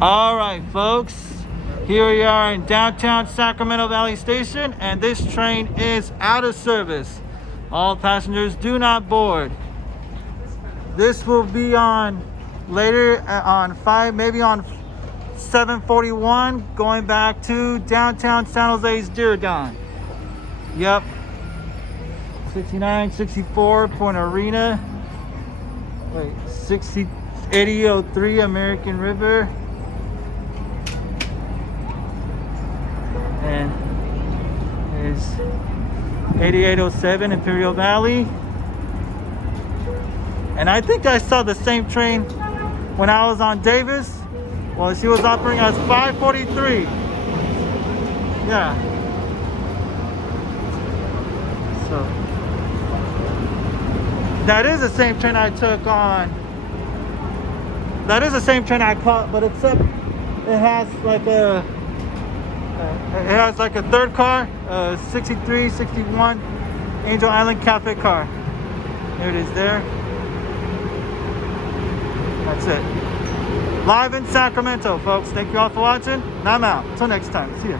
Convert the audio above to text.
All right, folks. Here we are in downtown Sacramento Valley Station, and this train is out of service. All passengers do not board. This will be on later on 5, maybe on 741, going back to downtown San Jose's Diridon. Yep. 69, 64, Point Arena. Wait, 8003 American River. And there's 8807 Imperial Valley. And I think I saw the same train when I was on Davis. Well, she was operating as 543. Yeah. So that is the same train I took on. That is the same train I caught, but except it has like a third car, 63, 61 Angel Island Cafe car. There it is there. That's it. Live in Sacramento, folks. Thank you all for watching. And I'm out. Until next time. See ya.